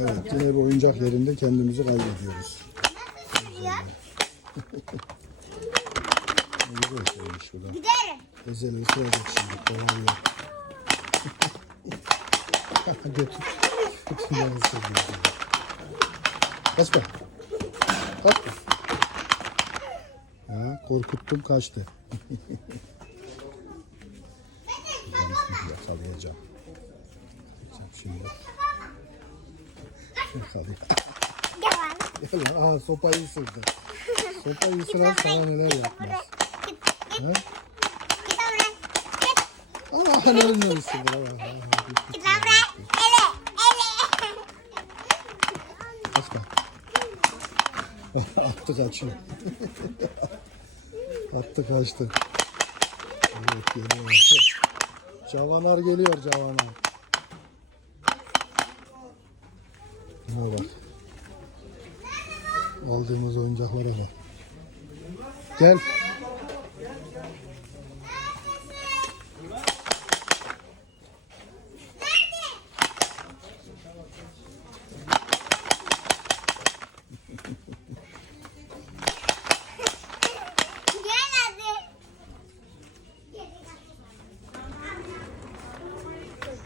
Evet yine bir oyuncak yerinde kendimizi kaybediyoruz. Ne güzel şeymiş bu da. Giderim. Özel ısıracak şimdi. Kovalıyor. Götür. Götür ben ısırdım. Kaçma. Ha, korkuttum kaçtı. Yakalayacağım. Şimdi. Yakalayacağım. Devam. Gel lan. Aha sopayı ısırdı. Sopayı ısıran sana neler yapmaz. Ha? Git lan buraya. Git. Allah ne ölmemişsin. Aha, aha, Git lan buraya. Ele. Ele. Kaçma. Attı kaçıyor. Attı kaçtı. Evet geliyor. Cavanar geliyor cavanar. Buna bak. Aldığımız oyuncaklara bak. Gel.